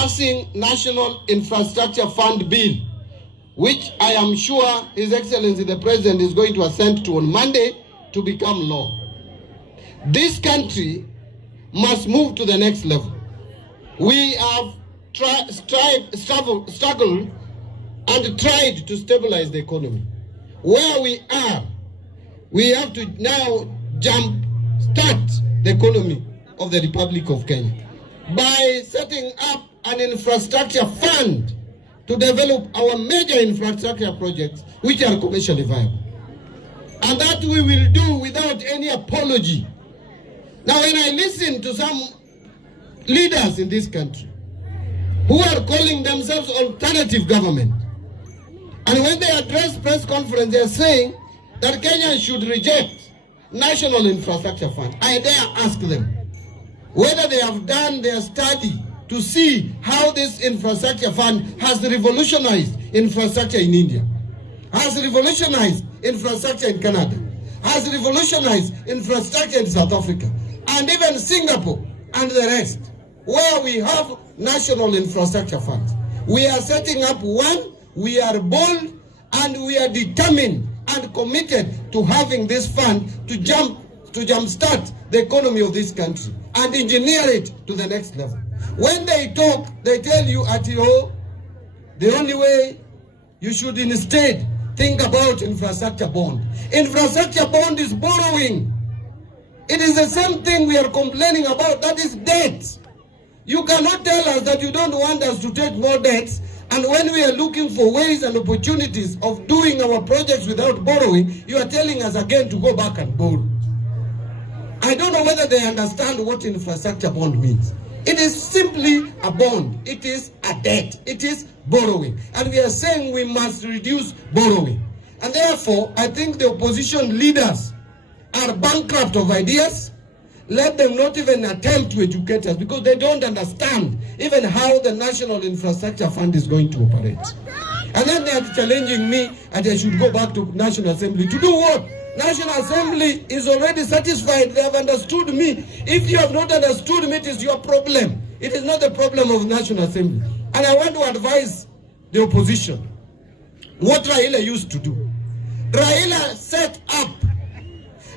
passing National Infrastructure Fund Bill, which I am sure His Excellency the President is going to assent to on Monday to become law. This country must move to the next level. We have struggled and tried to stabilize the economy. Where we are, we have to now start the economy of the Republic of Kenya by setting up an infrastructure fund to develop our major infrastructure projects which are commercially viable. And that we will do without any apology. Now, when I listen to some leaders in this country who are calling themselves alternative government, and when they address press conference, they are saying that Kenya should reject National Infrastructure Fund, I dare ask them whether they have done their study to see how this infrastructure fund has revolutionized infrastructure in India, has revolutionized infrastructure in Canada, has revolutionized infrastructure in South Africa, and even Singapore and the rest, where we have national infrastructure funds. We are setting up one, we are bold, and we are determined and committed to having this fund to jumpstart the economy of this country and engineer it to the next level. When they talk, they tell you at the only way you should instead think about infrastructure bond. Infrastructure bond is borrowing. It is the same thing we are complaining about, that is debt. You cannot tell us that you don't want us to take more debts, and when we are looking for ways and opportunities of doing our projects without borrowing, you are telling us again to go back and borrow. I don't know whether they understand what infrastructure bond means. It is simply a bond. It is a debt. It is borrowing. And we are saying we must reduce borrowing. And therefore, I think the opposition leaders are bankrupt of ideas. Let them not even attempt to educate us, because they don't understand even how the National Infrastructure Fund is going to operate. And then they are challenging me that I should go back to National Assembly. To do what? National Assembly is already satisfied. They have understood me. If you have not understood me, it is your problem. It is not the problem of National Assembly. And I want to advise the opposition what Raila used to do. Raila set up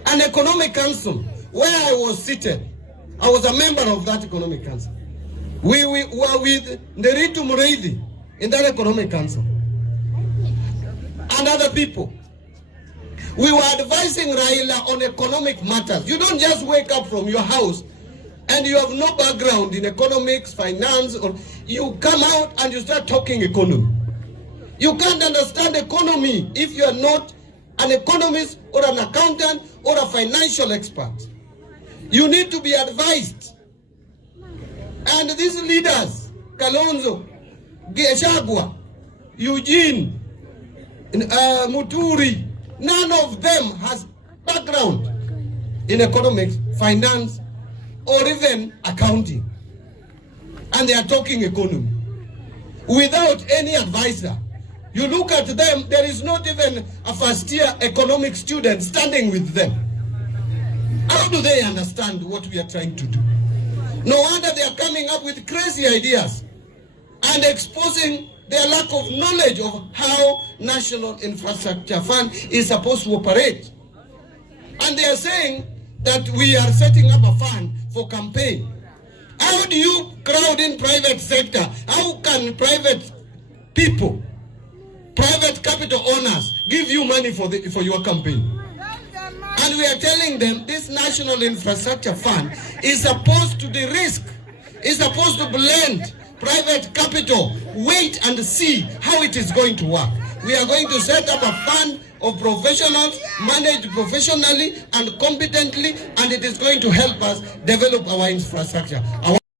an economic council where I was seated. I was a member of that economic council. We were with Nderitu Mureithi in that economic council and other people. We were advising Raila on economic matters. You don't just wake up from your house and you have no background in economics, finance, or you come out and you start talking economy. You can't understand economy if you are not an economist or an accountant or a financial expert. You need to be advised. And these leaders, Kalonzo, Gachagua, Eugene, Muturi, none of them has background in economics, finance, or even accounting. And they are talking economy without any advisor. You look at them, there is not even a first-year economic student standing with them. How do they understand what we are trying to do? No wonder they are coming up with crazy ideas and exposing their lack of knowledge of how National Infrastructure Fund is supposed to operate. And they are saying that we are setting up a fund for campaign. How do you crowd in private sector? How can private people, private capital owners give you money for your campaign? And we are telling them this National Infrastructure Fund is supposed to de-risk, is supposed to blend private capital, wait and see how it is going to work. We are going to set up a fund of professionals, managed professionally and competently, and it is going to help us develop our infrastructure.